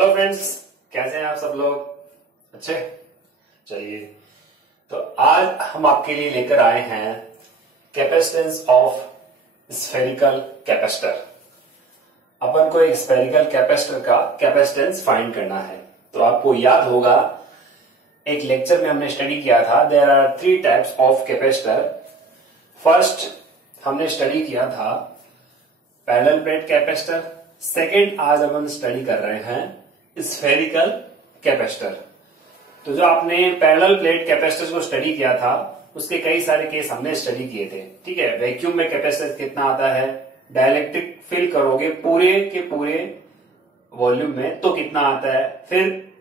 Hello friends, कैसे हैं आप सब लोग? अच्छे? चलिए, तो आज हम आपके लिए लेकर आए हैं कैपेसिटेंस ऑफ स्फेरिकल कैपेसिटर। अपन को एक स्फेरिकल कैपेसिटर का कैपेसिटेंस फाइंड करना है। तो आपको याद होगा एक लेक्चर में हमने स्टडी किया था, there are 3 types of capacitor. First हमने स्टडी किया था पैरेलल प्लेट कैपेसिटर। सेकेंड आज अपन स्टडी कर रहे हैं स्फेरिकल कैपेसिटर। तो जो आपने पैरेलल प्लेट कैपेसिटर को स्टडी किया था उसके कई सारे केस हमने स्टडी किए थे। ठीक है, वैक्यूम में कैपेसिटेंस कितना आता है, डाइलेक्ट्रिक फिल करोगे पूरे के पूरे वॉल्यूम में तो कितना आता है, फिर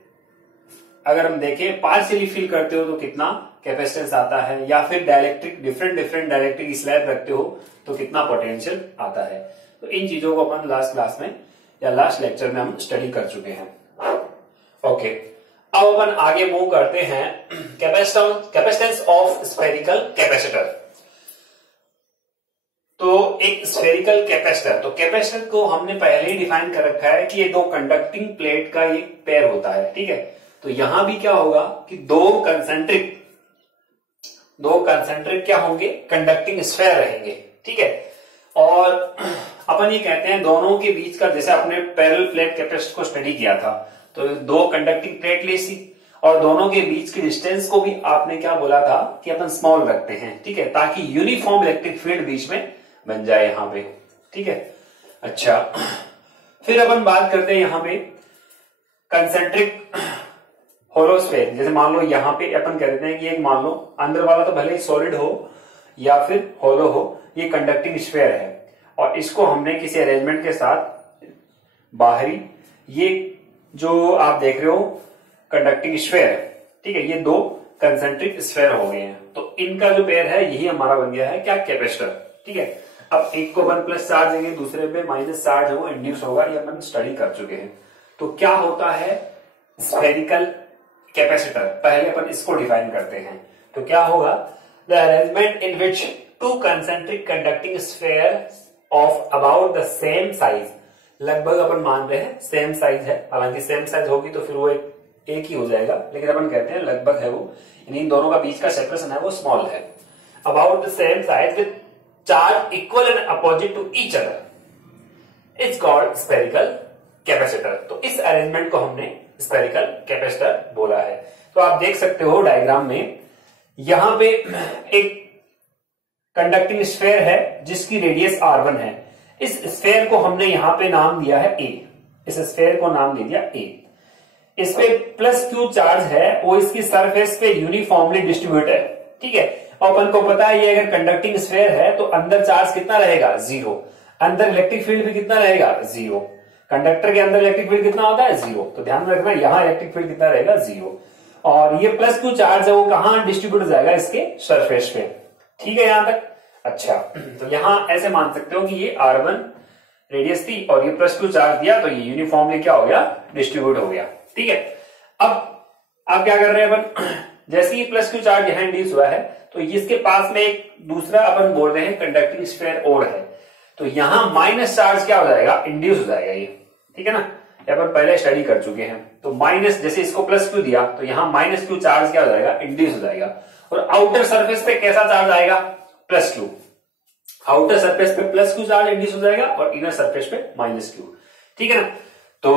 अगर हम देखें पार्शियली फिल करते हो तो कितना कैपेसिटेंस आता है, या फिर डाइलेक्ट्रिक डिफरेंट डाइलेक्ट्रिक स्लैब रखते हो तो कितना पोटेंशियल आता है। तो इन चीजों को अपन लास्ट क्लास में या लास्ट लेक्चर में हम स्टडी कर चुके हैं। ओके, अब अपन आगे मूव करते हैं कैपेसिटेंस ऑफ स्फेरिकल कैपेसिटर। तो एक स्फेरिकल कैपेसिटर, तो कैपेसिटर को हमने पहले ही डिफाइन कर रखा है कि ये दो कंडक्टिंग प्लेट का एक पेयर होता है। ठीक है, तो यहां भी क्या होगा कि दो कंसेंट्रिक क्या होंगे, कंडक्टिंग स्फेयर रहेंगे। ठीक है, और अपन ये कहते हैं दोनों के बीच का, जैसे आपने पैरेलल प्लेट कैपेसिटर को स्टडी किया था तो दो कंडक्टिंग प्लेट ली सी, और दोनों के बीच की डिस्टेंस को भी आपने क्या बोला था कि अपन स्मॉल रखते हैं। ठीक है, ताकि यूनिफॉर्म इलेक्ट्रिक फील्ड बीच में बन जाए यहां पे। ठीक है, अच्छा, फिर अपन बात करते हैं यहां पे कंसेंट्रिक होलोस्फेयर। जैसे मान लो यहां पे अपन कहते हैं कि एक मान लो अंदर वाला तो भले ही सॉलिड हो या फिर होलो हो, ये कंडक्टिंग स्फेयर है और इसको हमने किसी अरेंजमेंट के साथ बाहरी, ये जो आप देख रहे हो कंडक्टिंग स्फेयर, ठीक है, ये दो कंसेंट्रिक स्फेयर हो गए हैं। तो इनका जो पेयर है यही हमारा बन गया है क्या, कैपेसिटर। ठीक है, अब एक को अपन प्लस चार्ज देंगे, दूसरे पे माइनस चार्ज है वो इंड्यूस होगा, ये अपन स्टडी कर चुके हैं। तो क्या होता है स्फेरिकल कैपेसिटर, पहले अपन इसको डिफाइन करते हैं। तो क्या होगा, the arrangement in which two concentric conducting sphere of about the same size, लगभग अपन मान रहे हैं सेम साइज है, हालांकि सेम साइज होगी तो फिर वो एक ही हो जाएगा, लेकिन अपन कहते हैं लगभग है वो, इन दोनों का बीच का सेपरेशन है वो स्मॉल है। About the same size with charge equal and opposite to each other it's called spherical capacitor. तो इस अरेंजमेंट को हमने स्फेरिकल कैपेसिटर बोला है। तो आप देख सकते हो डायग्राम में, यहां पे एक कंडक्टिंग स्फेयर है जिसकी रेडियस r1 है। इस स्फेयर को हमने यहां पे नाम दिया है a, इस स्फेयर को नाम दे दिया a। इस पे प्लस क्यू चार्ज है, वो इसकी सरफेस पे यूनिफॉर्मली डिस्ट्रीब्यूट है। ठीक है, और अपन को पता है ये अगर कंडक्टिंग स्फेयर है तो अंदर चार्ज कितना रहेगा, 0। अंदर इलेक्ट्रिक फील्ड भी कितना रहेगा, 0। कंडक्टर के अंदर इलेक्ट्रिक फील्ड कितना होता है, 0। तो ध्यान में रखना यहां इलेक्ट्रिक फील्ड कितना रहेगा, 0। और ये प्लस क्यू चार्ज है वो कहां डिस्ट्रीब्यूट हो जाएगा, इसके सरफेस पे। ठीक है यहां तक? अच्छा, तो यहां ऐसे मान सकते हो कि ये r1 रेडियस थी और ये प्लस क्यू चार्ज दिया, तो ये यूनिफॉर्मली क्या हो गया, डिस्ट्रीब्यूट हो गया। ठीक है, अब आप क्या कर रहे हैं अपन, जैसे ही प्लस क्यू चार्ज यहां इंड्यूस हुआ है तो इसके पास में एक दूसरा अपन बोल रहे हैं कंडक्टिंग स्फेयर और है, तो यहां माइनस चार्ज क्या हो जाएगा, इंड्यूस हो जाएगा ये। ठीक है ना, ये अपन पहले स्टडी कर चुके हैं। तो माइनस, जैसे इसको प्लस क्यू दिया तो यहां माइनस क्यू चार्ज क्या हो जाएगा, इंड्यूस हो जाएगा। और आउटर सरफेस पे कैसा चार्ज आएगा, प्लस क्यू। आउटर सरफेस पे प्लस क्यू चार्ज इंड्यूस हो जाएगा और इनर सरफेस पे माइनस क्यू। ठीक है ना, तो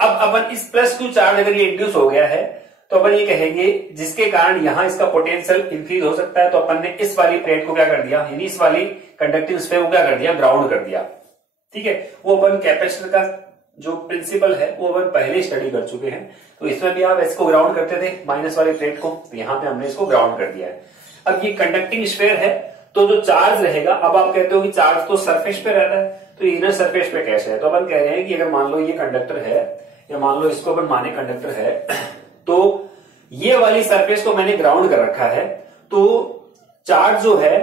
अब अपन इस प्लस क्यू चार्ज अगर ये इंड्यूस हो गया है तो अपन ये कहेंगे जिसके कारण यहां इसका पोटेंशियल इंक्रीज हो सकता है। तो अपन ने इस वाली प्लेट को क्या कर दिया, यानी इस वाली कंडक्टिंग स्फेयर को क्या कर दिया, ग्राउंड कर दिया। ठीक है, वो अपन कैपेसिटर का जो प्रिंसिपल है वो अपन पहले स्टडी कर चुके हैं। तो इसमें भी आप इसको ग्राउंड करते थे माइनस वाली प्लेट को, तो यहां पे हमने इसको ग्राउंड कर दिया है। अब ये कंडक्टिंग स्फेयर है तो जो चार्ज रहेगा, अब आप कहते हो कि चार्ज तो सरफेस पे रहता है, तो इनर सरफेस पे कैसे है, तो अपन कह रहे हैं कि अगर मान लो ये कंडक्टर है या मान लो इसको अपन माने कंडक्टर है, तो ये वाली सरफेस को मैंने ग्राउंड कर रखा है, तो चार्ज जो है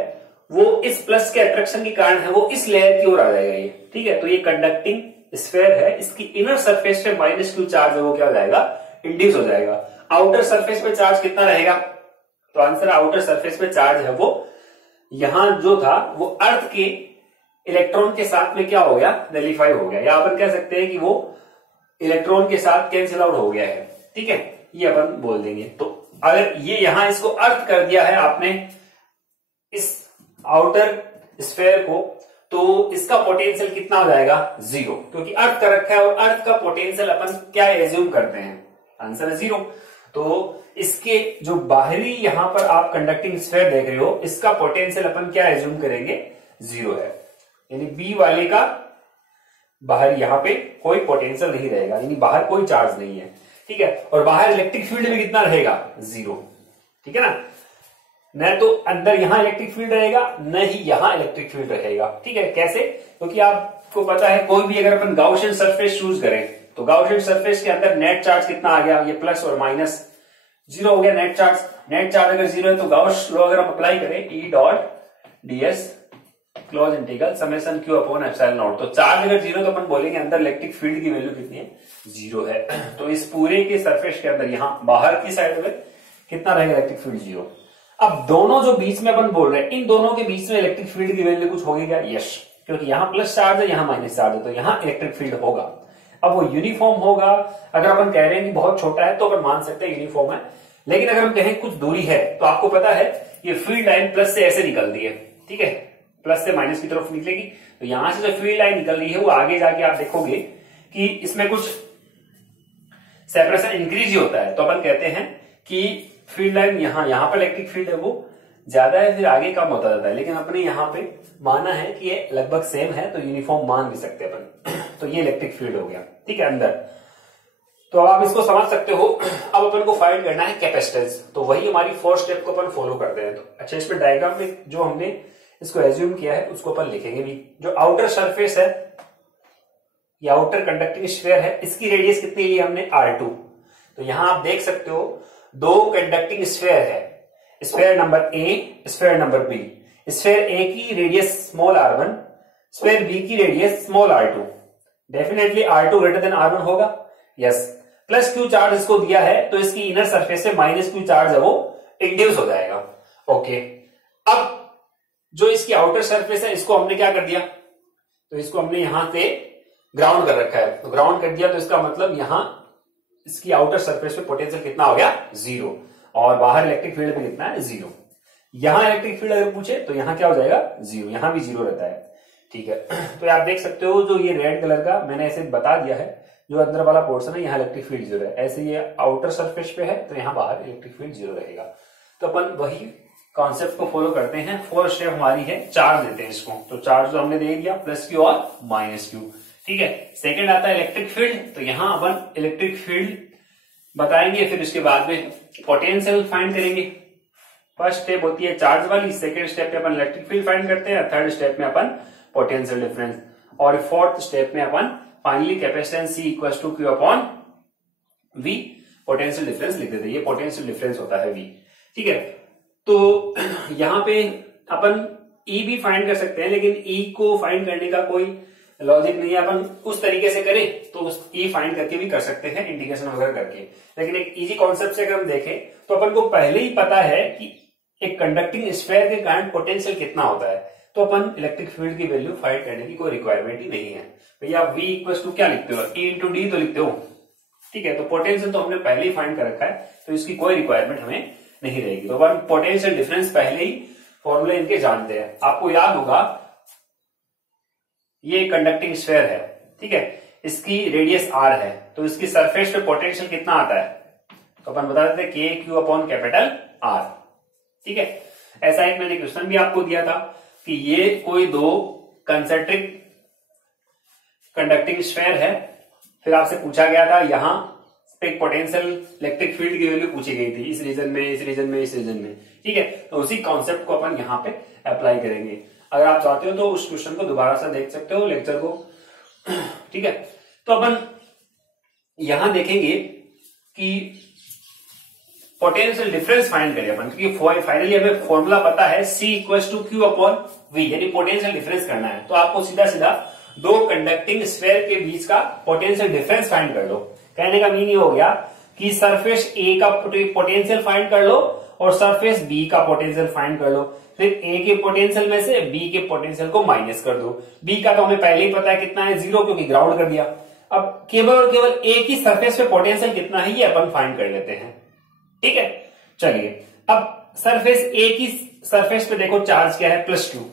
वो इस प्लस के अट्रैक्शन के कारण है वो इस लेयर की ओर आ जाएगा ये। ठीक है, तो ये कंडक्टिंग स्फेयर है, इसकी इनर सरफेस पे माइनस क्यू चार्ज है वो क्या हो जाएगा, इंड्यूस हो जाएगा। आउटर सरफेस पे चार्ज कितना रहेगा, तो आंसर आउटर सरफेस पे चार्ज है वो यहां जो था वो अर्थ के इलेक्ट्रॉन के साथ में क्या हो गया, नलीफाई हो गया, या अपन कह सकते हैं कि वो इलेक्ट्रॉन के साथ कैंसिल आउट हो गया है, ठीक है, ये अपन बोल देंगे। तो अगर ये यहां इसको अर्थ कर दिया है आपने इस आउटर स्फेयर को, तो इसका पोटेंशियल कितना हो जाएगा, 0, क्योंकि अर्थ कर रखा है और अर्थ का पोटेंशियल अपन क्या एज्यूम करते हैं, आंसर है 0। तो इसके जो बाहरी यहां पर आप कंडक्टिंग स्फेयर देख रहे हो, इसका पोटेंशियल अपन क्या एज्यूम करेंगे, 0 है, यानी बी वाले का बाहर यहां पे कोई पोटेंशियल नहीं रहेगा, यानी बाहर कोई चार्ज नहीं है, ठीक है। और बाहर इलेक्ट्रिक फील्ड में कितना रहेगा, 0, ठीक है ना, न तो अंदर यहां इलेक्ट्रिक फील्ड रहेगा न ही यहां इलेक्ट्रिक फील्ड रहेगा, ठीक है। कैसे, क्योंकि आपको पता है कोई भी अगर अपन गाउसियन सरफेस चूज करें तो गाउसियन सरफेस के अंदर नेट चार्ज कितना आ गया, ये प्लस और माइनस 0 हो गया नेट चार्ज। नेट चार्ज अगर 0 है तो गाउस लॉ अगर हम अप्लाई करें, E dot DS close integral summation Q upon epsilon not, तो चार्ज अगर 0 तो अपन बोलेंगे अंदर इलेक्ट्रिक फील्ड की वैल्यू कितनी है, 0 है। तो इस पूरे के सरफेस के अंदर यहां बाहर की साइड में कितना रहेगा, इलेक्ट्रिक फील्ड 0। अब दोनों जो बीच में अपन बोल रहे हैं, इन दोनों के बीच में इलेक्ट्रिक फील्ड की वैल्यू कुछ होगी क्या, यस, क्योंकि यहां प्लस चार्ज है, यहां माइनस चार्ज है, तो यहां इलेक्ट्रिक फील्ड होगा। अब वो यूनिफॉर्म होगा, अगर अपन कह रहे हैं कि बहुत छोटा है तो अपन मान सकते हैं यूनिफॉर्म है, लेकिन अगर हम कहें कुछ दूरी है तो आपको पता है ये फील्ड लाइन प्लस से ऐसे निकलती है, ठीक है, प्लस से माइनस की तरफ निकलेगी। तो यहां से जो फील्ड लाइन निकल रही है वो आगे जाके आप देखोगे कि इसमें कुछ सेपरेशन इंक्रीज ही होता है, तो अपन कहते हैं कि फील्ड लाइन यहां पर इलेक्ट्रिक फील्ड है वो ज्यादा है, फिर आगे कम होता जाता है, लेकिन अपने यहां पे माना है कि ये लगभग सेम है, तो यूनिफॉर्म मान भी सकते हैं अपन। तो ये इलेक्ट्रिक फील्ड हो गया, ठीक है, अंदर। तो अब आप इसको समझ सकते हो। अब अपन को फाइंड करना है कैपेसिटेंस, तो वही हमारी 4 स्टेप को अपन फॉलो करते हैं। तो अच्छा, इसमें डायग्राम में जो हमने इसको एज्यूम किया है उसको अपन लिखेंगे भी। जो आउटर सरफेस है, ये आउटर कंडक्टिंग स्फीयर है, इसकी रेडियस कितनी ली हमने, R2। तो यहां आप देख सकते हो 2 कंडक्टिंग स्फीयर है, sphere number A, sphere number B. Sphere A की radius small r1, sphere B की radius small r2। Definitely r2 greater than r1 होगा, यस। प्लस क्यू चार्ज इसको दिया है तो इसकी इनर सरफेस से माइनस क्यू चार्ज है वो इंड्यूस हो जाएगा, ओके। अब जो इसकी आउटर सरफेस है इसको हमने क्या कर दिया, तो इसको हमने यहां से ग्राउंड कर रखा है, तो ग्राउंड कर दिया, तो इसका मतलब यहां इसकी आउटर सरफेस पे पोटेंशियल कितना हो गया, 0, और बाहर इलेक्ट्रिक फील्ड पे कितना है, 0। यहां इलेक्ट्रिक फील्ड अगर पूछे तो यहां क्या हो जाएगा, 0, यहां भी 0 रहता है, ठीक है। तो आप देख सकते हो जो ये रेड कलर का मैंने ऐसे बता दिया है, जो अंदर वाला पोर्शन है यहाँ इलेक्ट्रिक फील्ड 0 है, ऐसे ये आउटर सरफेस पे है तो यहाँ बाहर इलेक्ट्रिक फील्ड 0 रहेगा। तो अपन वही कॉन्सेप्ट को फॉलो करते हैं। 4 स्टेप हमारी है, चार्ज देते हैं इसको, तो चार्ज जो हमने दे दिया प्लस क्यू और माइनस क्यू, ठीक है। सेकेंड आता है इलेक्ट्रिक फील्ड, तो यहां अपन इलेक्ट्रिक फील्ड बताएंगे, फिर उसके बाद में पोटेंशियल फाइंड करेंगे। फर्स्ट स्टेप होती है चार्ज वाली, सेकेंड स्टेप में अपन इलेक्ट्रिक फील्ड फाइंड करते हैं, थर्ड स्टेप में अपन पोटेंशियल डिफरेंस, और फोर्थ स्टेप में अपन finally capacitance C equals to Q upon V, potential difference लिख देते हैं, ये पोटेंशियल डिफरेंस होता है V, ठीक है। तो यहां पे अपन E भी फाइंड कर सकते हैं, लेकिन E को फाइंड करने का कोई लॉजिक नहीं है, अपन उस तरीके से करें तो E फाइंड करके भी कर सकते हैं, इंटीग्रेशन वगैरह करके। लेकिन एक इजी कॉन्सेप्ट से अगर हम देखें तो अपन को पहले ही पता है कि एक कंडक्टिंग स्फीयर के कारण पोटेंशियल कितना होता है, तो अपन इलेक्ट्रिक फील्ड की वैल्यू फाइंड करने की कोई रिक्वायरमेंट ही नहीं है। भैया V इक्वल्स टू क्या लिखते हो, E इंटू डी तो लिखते हो, ठीक है। तो पोटेंशियल तो हमने पहले ही फाइंड कर रखा है, तो इसकी कोई रिक्वायरमेंट हमें नहीं रहेगी। तो अपन पोटेंशियल डिफरेंस पहले ही फॉर्मूले इनके जानते हैं। आपको याद होगा ये कंडक्टिंग स्फीयर है, ठीक है, इसकी रेडियस r है, तो इसकी सरफेस पे पोटेंशियल कितना आता है, तो अपन बता देते के क्यू अपॉन कैपिटल R, ठीक है। ऐसा एक मैंने क्वेश्चन भी आपको दिया था कि ये कोई 2 कंसेंट्रिक कंडक्टिंग स्फीयर है, फिर आपसे पूछा गया था यहां पे पोटेंशियल इलेक्ट्रिक फील्ड की वैल्यू पूछी गई थी, इस रीजन में, इस रीजन में, इस रीजन में, ठीक है। तो उसी कॉन्सेप्ट को अपन यहां पे अप्लाई करेंगे। अगर आप चाहते हो तो उस क्वेश्चन को दोबारा से देख सकते हो लेक्चर को, ठीक है। तो अपन यहां देखेंगे कि पोटेंशियल डिफरेंस फाइंड करें अपन, क्योंकि फाइनली हमें फॉर्मूला पता है C equals to Q upon V, यानी पोटेंशियल डिफरेंस करना है। तो आपको सीधा सीधा 2 कंडक्टिंग स्फीयर के बीच का पोटेंशियल डिफरेंस फाइंड कर लो। कहने का मीनिंग हो गया कि सरफेस A का पोटेंशियल फाइंड कर लो और सरफेस B का पोटेंशियल फाइंड कर लो, फिर A के पोटेंशियल में से B के पोटेंशियल को माइनस कर दो। B का तो हमें पहले ही पता है कितना है, 0, क्योंकि ग्राउंड कर दिया। अब केवल और केवल एक ही सरफेस पे पोटेंशियल कितना है ये अपन फाइंड कर लेते हैं। ठीक है, चलिए अब सरफेस एक ही सरफेस पे देखो चार्ज क्या है +2।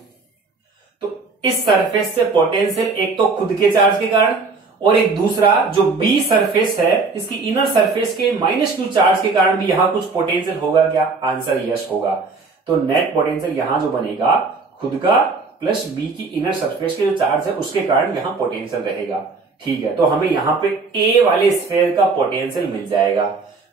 तो इस सरफेस से पोटेंशियल एक तो खुद के चार्ज के कारण और एक दूसरा जो बी सरफेस है इसकी इनर सरफेस के -q चार्ज के कारण भी यहां कुछ पोटेंशियल होगा क्या? आंसर यस होगा। तो नेट पोटेंशियल यहां जो बनेगा खुद का प्लस बी की इनर सरफेस के जो चार्ज है उसके कारण यहां पोटेंशियल रहेगा। ठीक है, तो हमें यहां पे ए वाले स्फेयर का पोटेंशियल मिल जाएगा,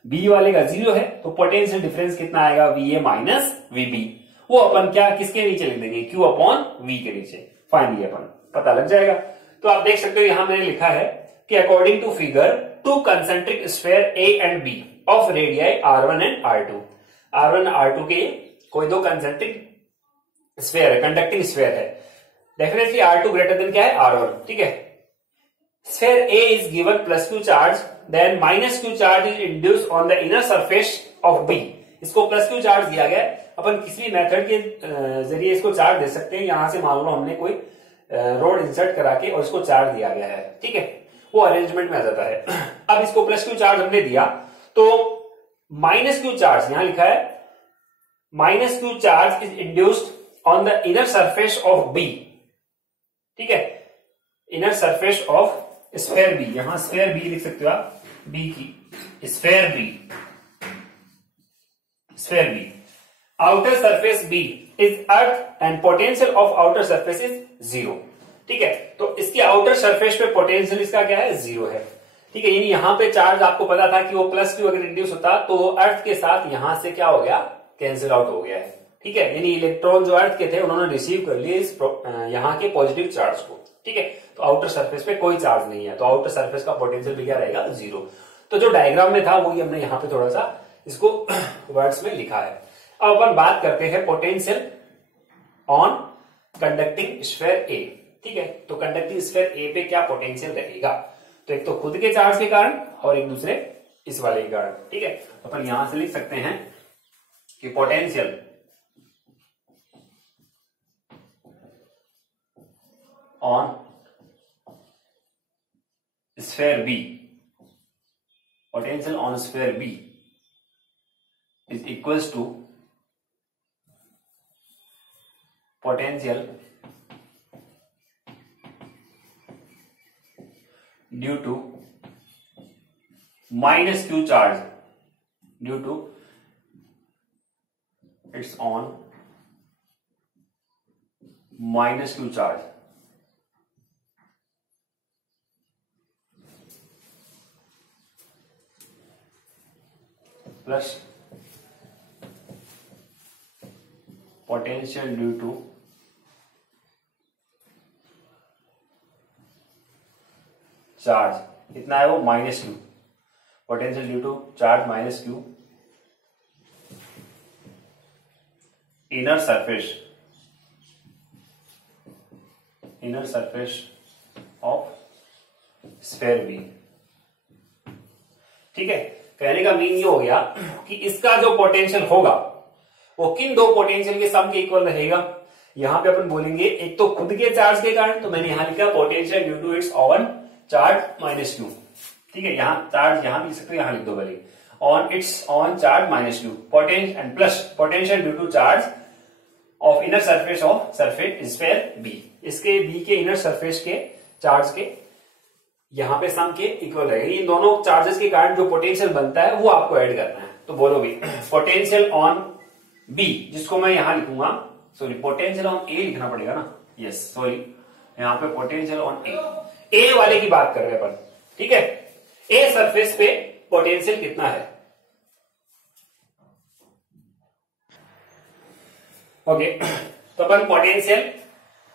बी वाले का 0 है तो पोटेंशियल डिफरेंस कितना आएगा? V A minus V B. वो अपन क्या किसके नीचे लिख देंगे? क्यू अपॉन वी के नीचे। फाइनली अपन पता लग जाएगा। तो आप देख सकते हो यहां मैंने लिखा है कि according to figure two concentric sphere A and B of radii R1 and R2। R1 R2 के कोई दो कंसेंट्रिक स्फेयर है, कंडक्टिंग स्फेयर है। डेफिनेटली R2 ग्रेटर देन क्या है? R1। ठीक है, sphere A is given +q charge, then -q charge is induced on the inner surface of B। इसको +q चार्ज दिया गया है, अपन किसी मेथड के जरिए इसको चार्ज दे सकते हैं। यहां से मान लो हमने कोई रोड इंसर्ट करा के और इसको चार्ज दिया गया है। ठीक है, वो अरेंजमेंट में आ जाता है। अब इसको +q चार्ज हमने दिया तो -q चार्ज यहां लिखा है -q charge is induced on the inner surface of B. ठीक है, inner surface of sphere B, यहां स्फेयर बी लिख सकते हो आप, बी की sphere B, sphere B. Outer surface B is earth and potential of outer surface is 0। ठीक है, तो इसकी आउटर सरफेस पे पोटेंशियल इसका क्या है? 0 है। ठीक है, यानी यहां पे चार्ज आपको पता था कि वो +q अगर इंड्यूस होता तो अर्थ के साथ यहां से क्या हो गया? कैंसिल आउट हो गया है। ठीक है, यानी इलेक्ट्रॉन जो अर्थ के थे उन्होंने रिसीव कर लिए इस यहां के पॉजिटिव चार्ज को। ठीक है, तो आउटर सरफेस पे कोई चार्ज नहीं है तो आउटर सरफेस का पोटेंशियल भी क्या रहेगा? 0। तो जो डायग्राम में था वही हमने यहां पे थोड़ा सा इसको वर्ड्स में लिखा है। अब अपन बात करते हैं पोटेंशियल ऑन कंडक्टिंग स्फेयर ए। ठीक है, तो कंडक्टिंग स्फेयर ए पे क्या पोटेंशियल रहेगा? तो एक तो खुद के चार्ज के कारण और एक दूसरे इस वाले के कारण। ठीक है, तो अपन यहां से लिख सकते हैं कि potential on sphere B, potential on sphere B is equals to potential due to -q charge due to its on -q charge plus potential due to charge कितना है वो? -q। Potential due to charge -q inner surface of sphere B. ठीक है, कहने का mean ये हो गया कि इसका जो पोटेंशियल होगा वो किन दो पोटेंशियल के सम के इक्वल रहेगा? यहां पे अपन बोलेंगे एक तो खुद के चार्ज के कारण, तो मैंने यहां लिखा potential due to its own charge -q। ठीक है, यहां चार्ज यहां भी लिख सकते हो, यहां लिख दो भले, on its own charge -q potential and plus potential due to charge of inner surface of surface sphere B. इसके बी के इनर सरफेस के चार्ज के यहां पे सम के इक्वल रहेगा। इन दोनों चार्जेस के कारण जो पोटेंशियल बनता है वो आपको ऐड करना है। तो बोलो भी पोटेंशियल ऑन बी, जिसको मैं यहां लिखूंगा, सॉरी पोटेंशियल ऑन ए लिखना पड़ेगा ना, यस सॉरी, यहां पे पोटेंशियल ऑन ए वाले की बात कर रहे हैं अपन। ठीक है, ए सरफेस पे पोटेंशियल कितना है? ओके, तो अपन potential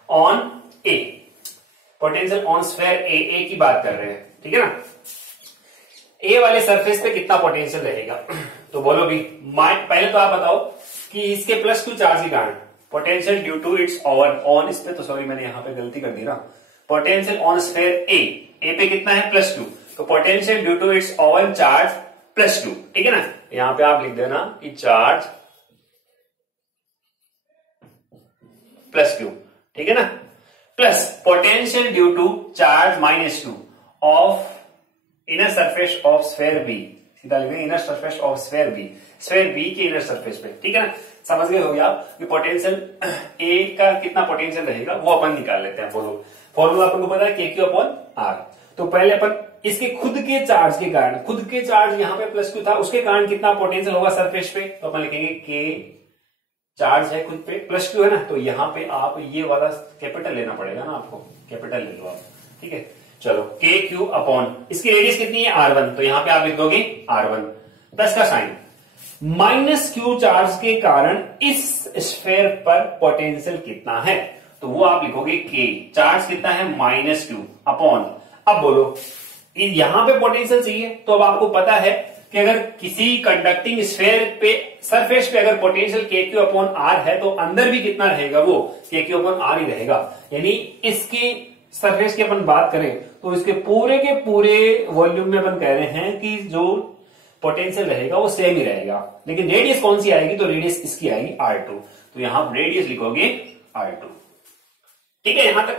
on A, potential on sphere A की बात कर रहे हैं। ठीक है ना, ए वाले सरफेस पे कितना पोटेंशियल रहेगा? तो बोलो भी, पहले तो आप बताओ कि इसके +q चार्ज के कारण potential due to its own इस पे, तो सॉरी मैंने यहां पे गलती कर दी ना, पोटेंशियल ऑन स्फेयर ए पे कितना है? +q, तो potential due to its own charge +q। ठीक है ना, यहां पे आप लिख देना कि चार्ज +q। ठीक है ना, plus potential due to charge -q of inner surface of sphere B, सीधा लिखेंगे inner surface of sphere B, sphere B के इनर सरफेस पे, ठीक है ना। समझ गए होंगे आप कि पोटेंशियल ए का कितना पोटेंशियल रहेगा वो अपन निकाल लेते हैं। बोलो फॉर्मूला अपन को पता है के क्यू अपॉन आर। तो पहले अपन इसके खुद के चार्ज के कारण, खुद के चार्ज यहाँ पे प्लस क्यू था, उसके कारण कितना पोटेंशियल होगा सरफेस पे, तो अपन लिखेंगे के चार्ज है खुद पे, प्लस क्यू है ना, तो यहाँ पे आप ये वाला कैपिटल लेना पड़ेगा ना आपको, कैपिटल ले लो आप, ठीक है। चलो के क्यू अपॉन इसकी रेडियस कितनी है R1, तो यहाँ पे आप लिख दोगे R1 प्लस का साइन, माइनस क्यू चार्ज के कारण इस स्फेयर पर पोटेंशियल कितना है, तो वो आप लिखोगे के, चार्ज कितना है माइनस क्यू अपॉन, अब बोलो यहां पे पोटेंशियल चाहिए, तो अब आपको पता है कि अगर किसी कंडक्टिंग स्फेयर पे सरफेस पे अगर पोटेंशियल के क्यू अपॉन आर है तो अंदर भी कितना रहेगा, वो के क्यू अपॉन आर ही रहेगा। यानी इसके सरफेस की अपन बात करें तो इसके पूरे के पूरे वॉल्यूम में अपन कह रहे हैं कि जो पोटेंशियल रहेगा वो सेम ही रहेगा, लेकिन रेडियस कौन सी आएगी, तो रेडियस इसकी आएगी R2, तो यहां रेडियस लिखोगे R2, ठीक है यहां तक,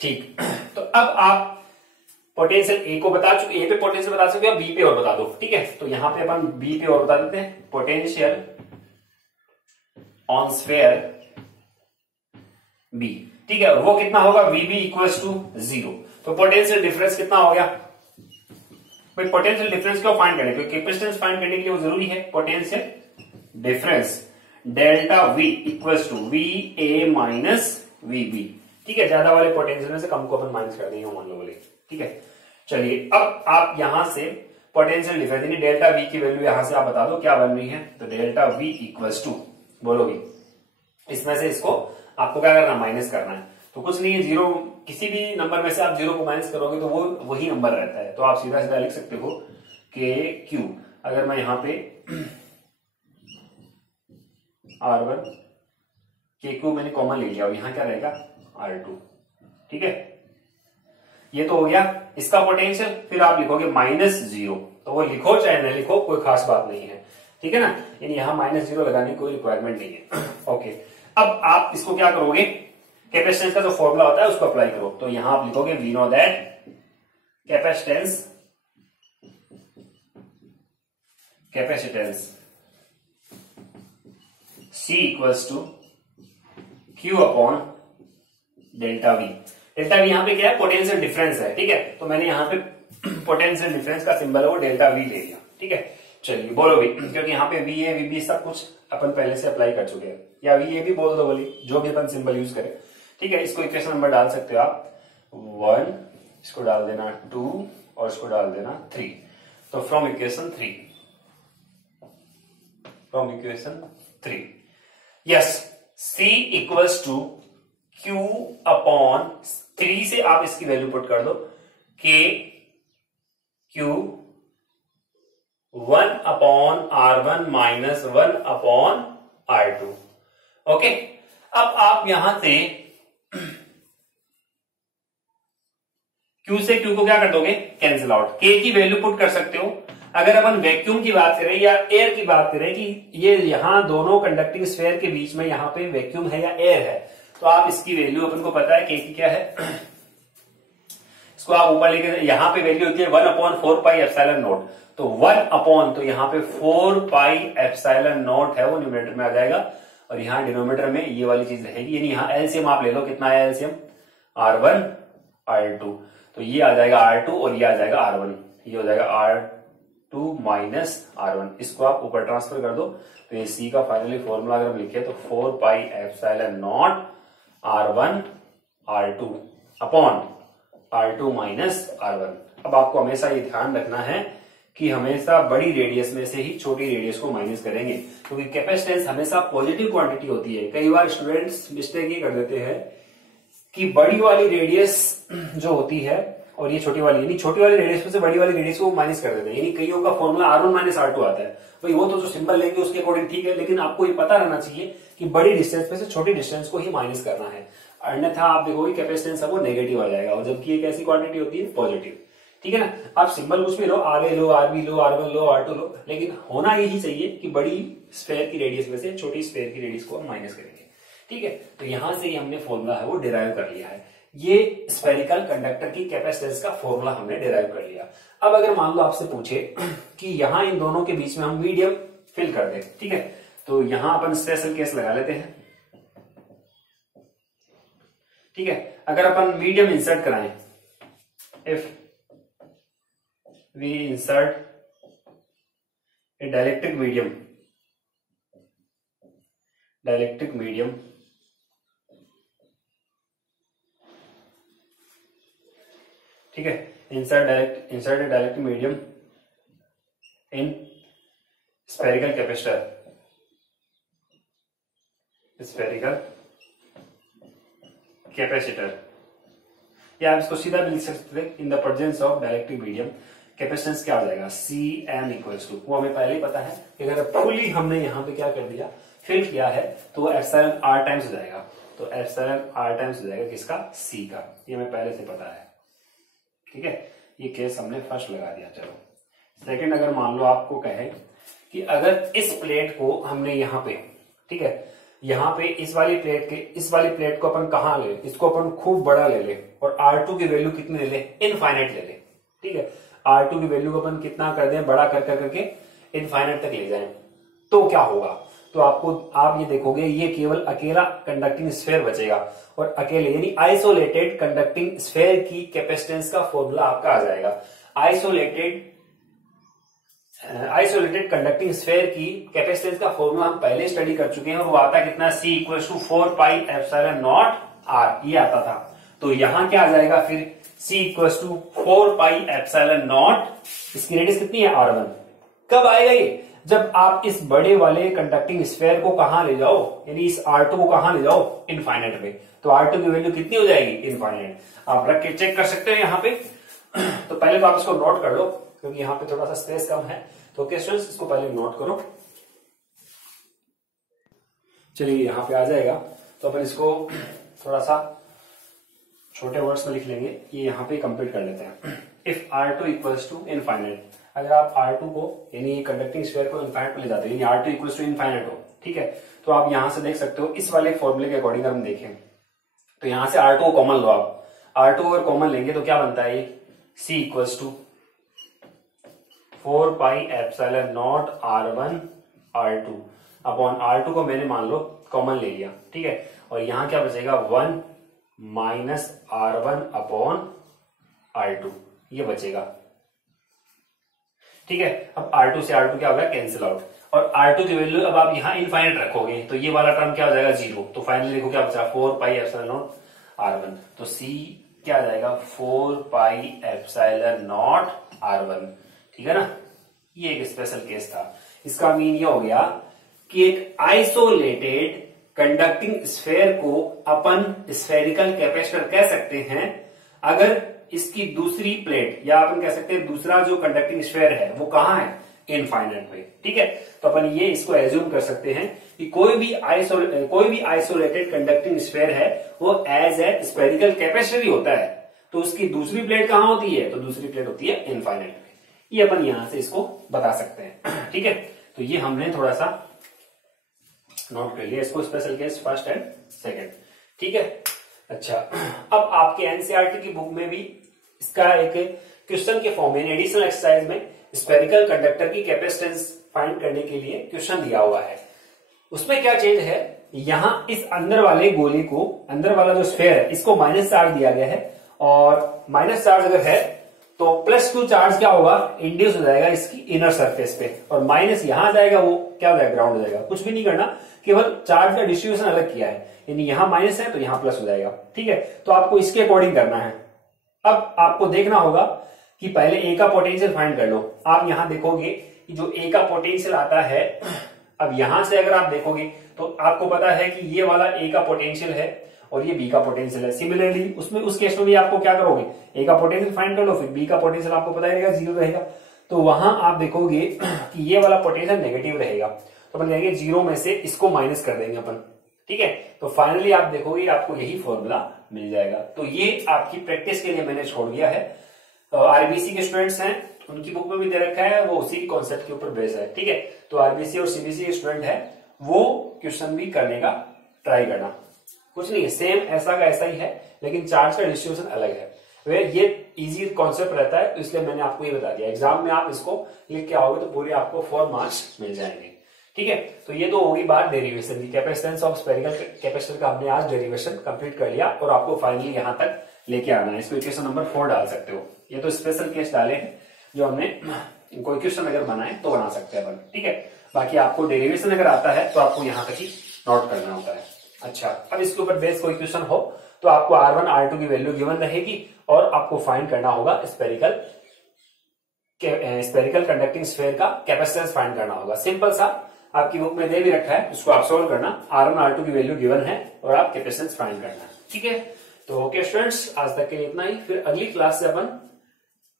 ठीक। तो अब आप पोटेंशियल ए को बता चुके, ए पे पोटेंशियल बता चुके, बी पे और बता दो, ठीक है। तो यहां पे अपन बी पे और बता देते हैं, पोटेंशियल ऑन स्फेयर बी, ठीक है, वो कितना होगा VB इक्वल्स टू 0। तो पोटेंशियल डिफरेंस कितना हो गया भाई, पोटेंशियल डिफरेंस क्यों फाइंड करें, क्योंकि कैपेसिटेंस फाइंड करने के लिए वो जरूरी है। Potential difference delta V equals to VA minus VB, ठीक है, ज्यादा वाले पोटेंशियल में से कम को अपन माइनस कर देंगे मान लो बोले, ठीक है। चलिए अब आप यहां से पोटेंशियल डिफरेंस यानी डेल्टा V की वैल्यू यहां से आप बता दो क्या बन रही है, तो डेल्टा V इक्वल्स टू बोलोगे इसमें से इसको आपको क्या करना, माइनस करना है, तो कुछ नहीं है, जीरो किसी भी नंबर में से आप जीरो को माइनस करोगे तो वो वही नंबर रहता है, तो आप सीधा सीधा लिख सकते हो के क्यू, अगर मैं यहां पे R1 के क्यू मैंने कॉमन ले लिया, यहां क्या रहेगा R2, ठीक है। ये तो हो गया इसका पोटेंशियल, फिर आप लिखोगे माइनस 0, तो वो लिखो चाहे न लिखो कोई खास बात नहीं है, ठीक है ना, यानी यहां माइनस 0 लगाने की कोई रिक्वायरमेंट नहीं है। ओके, अब आप इसको क्या करोगे, कैपेसिटेंस का जो फॉर्मूला होता है उसको अप्लाई करो, तो यहां आप लिखोगे we know that capacitance C equals to Q upon delta V। Delta V यहां पे क्या है, पोटेंशियल डिफरेंस है, ठीक है, तो मैंने यहां पे पोटेंशियल डिफरेंस का सिंबल है वो डेल्टा V ले लिया, ठीक है। चलिए बोलो भी, क्योंकि यहाँ पे VA VB सब कुछ अपन पहले से अप्लाई कर चुके हैं, या VA भी बोल दो बोली, जो भी अपन सिंबल यूज करें, ठीक है। इसको इक्वेशन नंबर डाल सकते हो आप 1, इसको डाल देना 2 और इसको डाल देना 3, तो from equation 3 yes C equals to Q upon 3 से आप इसकी वैल्यू पुट कर दो, K Q 1 upon R1 minus 1 upon R2। Okay, अब आप यहां से Q से Q को क्या कर दोगे, कैंसिल आउट, K की वैल्यू पुट कर सकते हो। अगर अपन वैक्यूम की बात करें या एयर की बात करें कि ये यहां दोनों कंडक्टिंग स्फेयर के बीच में यहां पे वैक्यूम है या एयर है, तो आप इसकी वैल्यू अपन को पता है K की क्या है, इसको आप ऊपर लेके, यहां पे वैल्यू होती है 1 अपॉन 4 पाई एप्सिलॉन नॉट, तो 1 अपॉन, तो यहां पे 4 पाई एप्सिलॉन नॉट है वो न्यूमरेटर में आ जाएगा, और यहां डिनोमिनेटर में ये वाली चीज रहेगी, यानी यहां एलसीएम आप ले लो, कितना है एलसीएम R1 R2, तो ये आ जाएगा R2 और ये आ जाएगा R1, ये हो जाएगा R2 माइनस R1, इसको आप ऊपर ट्रांसफर कर दो, तो ये C का फाइनली फॉर्मूला अगर हम लिखे तो 4 pi epsilon naught R1 R2 upon R2 minus R1। अब आपको हमेशा ये ध्यान रखना है कि हमेशा बड़ी रेडियस में से ही छोटी रेडियस को माइनस करेंगे, क्योंकि कैपेसिटेंस हमेशा पॉजिटिव क्वांटिटी होती है। कई बार स्टूडेंट्स मिस्टेक ये कर देते हैं कि बड़ी वाली रेडियस जो होती है और ये छोटी वाली, यानी छोटी वाली रेडियस में से बड़ी वाली रेडियस को माइनस कर देते हैं, यानी कईयों का फॉर्मूला R1 माइनस R2 आता है, भाई वो तो जो सिंबल लेंगे उसके अकॉर्डिंग ठीक है, लेकिन आपको ये पता रहना चाहिए कि बड़ी डिस्टेंस में से छोटी डिस्टेंस को ही माइनस करना है, अन्यथा आप देखोगे कैपेसिटेंस है वो नेगेटिव आ जाएगा, और जबकि एक ऐसी क्वांटिटी होती है पॉजिटिव, ठीक है ना। आप सिंबल कुछ भी लो, RA लो, RB लो, R1 लो, R2 लो, लेकिन होना यही चाहिए कि बड़ी स्फेयर की रेडियस में से छोटी स्फेयर की रेडियस को हम माइनस करेंगे, ठीक है। तो यहां से ही हमने फॉर्मूला है वो डिराइव कर लिया है। ये स्फेरिकल कंडक्टर की कैपेसिटेंस का फॉर्मूला हमने डिराइव कर लिया। अब अगर मान लो आपसे पूछे कि यहां इन दोनों के बीच में हम मीडियम फिल कर दें, ठीक है, तो यहां अपन स्पेशल केस लगा लेते हैं, ठीक है। अगर अपन मीडियम इंसर्ट कराएं, if we insert a dielectric medium, ठीक है, insert a direct medium in spherical capacitor, या आप इसको सीधा भी लिख सकते थे, in the presence of dielectric medium capacitance क्या हो जाएगा, CM इक्वल्स टू, वो हमें पहले ही पता है कि अगर फुली हमने यहाँ पे क्या कर दिया, फिल किया है, तो एप्सिलॉन R टाइम्स हो जाएगा, तो एप्सिलॉन R टाइम्स हो जाएगा किसका, C का, ये हमें पहले से पता है, ठीक है। ये केस हमने फर्स्ट लगा दिया। चलो सेकंड, अगर मान लो आपको कहे कि अगर इस प्लेट को हमने यहाँ पे, ठीक है, यहाँ पे इस वाली प्लेट को अपन कहाँ ले, इसको अपन खूब बड़ा ले ले और R2 की वैल्यू कितनी ले ले, इनफाइनाइट ले ले, ठीक है, R2 की वैल्यू को अपन कितना कर दें, बड़ा कर करके इनफाइनाइट तक ले जाएं, तो क्या होगा, तो आप ये देखोगे ये केवल अकेला कंडक्टिंग स्फेयर बचेगा, और अकेले यानी आइसोलेटेड कंडक्टिंग स्फेयर की कैपेसिटेंस का फॉर्मूला आपका आ जाएगा। आइसोलेटेड कंडक्टिंग स्फेयर की कैपेसिटेंस का फॉर्मूला हम पहले स्टडी कर चुके हैं, और वो आता कितना, C equal to 4 π epsilon naught R, ये आता था। तो यहां क्या आ जाएगा फिर, C equal to 4 π epsilon naught, इसकी रेडियस कितनी है, R1। कब आएगा ये, जब आप इस बड़े वाले कंडक्टिंग स्फेयर को कहां ले जाओ, यानी इस R2 को कहां ले जाओ, इनफाइनाइट में, तो R2 की वैल्यू कितनी हो जाएगी, इनफाइनाइट। आप रख के चेक कर सकते हो यहाँ पे। तो पहले तो आप इसको नोट कर लो, क्योंकि यहाँ पे थोड़ा सा स्पेस कम है, तो ओके स्टूडेंट्स, इसको पहले नोट करो। चलिए यहाँ पे आ जाएगा, तो अपन इसको थोड़ा सा छोटे वर्ड्स में लिख लेंगे, ये यहाँ पे कंप्लीट कर लेते हैं। If R2 equals to infinite, अगर आप R2 को यानी कंडक्टिंग स्फीयर को इनफाइनाइट पे ले जाते हैं, यानी R2 इक्वल्स टू इनफाइनाइट हो, ठीक है, तो आप यहां से देख सकते हो, इस वाले फॉर्मूले के अकॉर्डिंग हम देखें तो यहां से R2 को कॉमन लो आप, R2 अगर कॉमन लेंगे तो क्या बनता है, C equals to 4 π epsilon naught R1 R2 upon R2 को मैंने मान लो कॉमन ले लिया, ठीक है, और यहां क्या बचेगा 1 माइनस R1 अपॉन R2, ये बचेगा, ठीक है। अब R2 से R2 क्या होगा, कैंसिल आउट, और R2 की वैल्यू अब आप यहां इनफाइनाइट रखोगे तो ये वाला टर्म क्या हो जाएगा, 0, तो फाइनली देखो क्या बचा, 4 π एप्सिलॉन नॉट R1, तो C क्या आ जाएगा, 4 π एप्सिलॉन नॉट R1, ठीक है ना। ये एक स्पेशल केस था। इसका मीन ये हो गया कि एक आइसोलेटेड कंडक्टिंग स्फेयर को अपन स्फेरिकल कैपेसिटर कह सकते हैं अगर इसकी दूसरी प्लेट, या अपन कह सकते हैं दूसरा जो कंडक्टिंग स्फेयर है वो कहां है, इनफाइनाइट पे, ठीक है। तो अपन ये इसको एज्यूम कर सकते हैं कि कोई भी आइसोलेटेड कंडक्टिंग स्फेयर है वो एज ए स्फेरिकल कैपेसिटर ही होता है, तो उसकी दूसरी प्लेट कहां होती है, तो दूसरी प्लेट होती है इनफाइनाइट पे। ये अपन यहां से इसको बता सकते हैं, ठीक है। तो ये हमने थोड़ा सा नोट कर लिया इसको, special case first and second, ठीक है। अच्छा, अब आपके एनसीईआरटी की बुक में भी इसका एक क्वेश्चन के फॉर्म में एडिशनल एक्सरसाइज में स्फेरिकल कंडक्टर की कैपेसिटेंस फाइंड करने के लिए क्वेश्चन दिया हुआ है। उसमें क्या चेंज है, यहां इस अंदर वाले गोले को, अंदर वाला जो स्फेयर है इसको माइनस चार्ज दिया गया है, और माइनस चार्ज अगर है तो +2 चार्ज क्या होगा, इंड्यूस हो जाएगा इसकी इनर सरफेस पे, और माइनस यहां जाएगा वो क्या हो जाएगा, ग्राउंड हो जाएगा। कुछ भी नहीं करना, केवल चार्ज का डिस्ट्रीब्यूशन अलग किया है, यानी यहां माइनस है तो यहां प्लस हो जाएगा, ठीक है। तो आपको इसके अकॉर्डिंग करना है। अब आपको देखना होगा कि पहले ए का पोटेंशियल फाइंड कर लो। आप यहां देखोगे कि जो ए का पोटेंशियल आता है, अब यहां से अगर आप देखोगे तो आपको पता है कि ये वाला ए का पोटेंशियल है और ये बी का पोटेंशियल है। सिमिलरली उसमें उस केस में भी आपको क्या करोगे, ए का पोटेंशियल फाइंड कर लो, फिर बी का पोटेंशियल आपको पता रहेगा 0 रहेगा, तो वहां आप देखोगे कि ये वाला पोटेंशियल नेगेटिव रहेगा, तो अपन कहेंगे 0 में से इसको माइनस कर देंगे अपन, ठीक है। तो फाइनली आप देखोगे आपको यही फॉर्मूला मिल जाएगा। तो ये आपकी प्रैक्टिस के लिए मैंने छोड़ दिया है। आरबीसी के स्टूडेंट्स हैं उनकी बुक में भी दे रखा है, वो उसी कॉन्सेप्ट के ऊपर बेस है, ठीक है। तो आरबीसी और सीबीएसई के स्टूडेंट है वो क्वेश्चन भी करने का ट्राई करना। कुछ नहीं है, सेम ऐसा का ऐसा ही है, लेकिन चार्ज का डिस्ट्रीब्यूशन अलग है। वे ये इजी कॉन्सेप्ट रहता है, तो इसलिए मैंने आपको ये बता दिया। एग्जाम में आप इसको लिख के आओगे तो पूरे आपको 4 मार्क्स मिल जाएंगे। ठीक है, तो ये तो होगी बात डेरिवेशन की। कैपेसिटेंस ऑफ स्फेरिकल कैपेसिटर का हमने आज डेरिवेशन कंप्लीट कर लिया और आपको फाइनली यहां तक लेके आना है। इसको इक्वेशन नंबर 4 डाल सकते हो। ये तो स्पेशल केस डाले हैं जो हमने कोई क्वेश्चन अगर बनाए तो बना सकते हैं अपन। ठीक है, बाकी आपको डेरिवेशन अगर आता है तो आपको यहां तक ही नोट करना होता है। अच्छा, अब इसके ऊपर बेस कोई क्वेश्चन हो तो आपको R1 R2 की वैल्यू गिवन रहेगी और आपको फाइंड करना होगा स्पेरिकल कंडक्टिंग स्फीयर का कैपेसिटेंस फाइंड करना होगा। सिंपल सा, आपकी बुक में दे भी रखा है, उसको आप सोल्व करना। R1 R2 की वैल्यू गिवन है और आप कैपेसिटेंस फाइंड करना। ठीक है, तो ओके स्टूडेंट्स, आज तक के लिए इतना ही। फिर अगली क्लास से अपन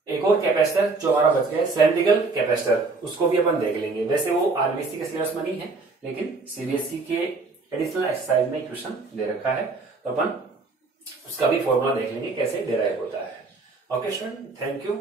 एक और कैपेसिटर जो हमारा बच गया है सिलिंड्रिकल कैपेसिटर, उसको भी अपन देख लेंगे। वैसे वो आरबीएससी के सिलेबस में नहीं है, लेकिन सीबीएसई के एडिशनल एक्सरसाइज में क्वेश्चन दे रखा है, तो अपन उसका भी फॉर्मूला देख लेंगे कैसे डेराइव होता है। Okay student, thank you.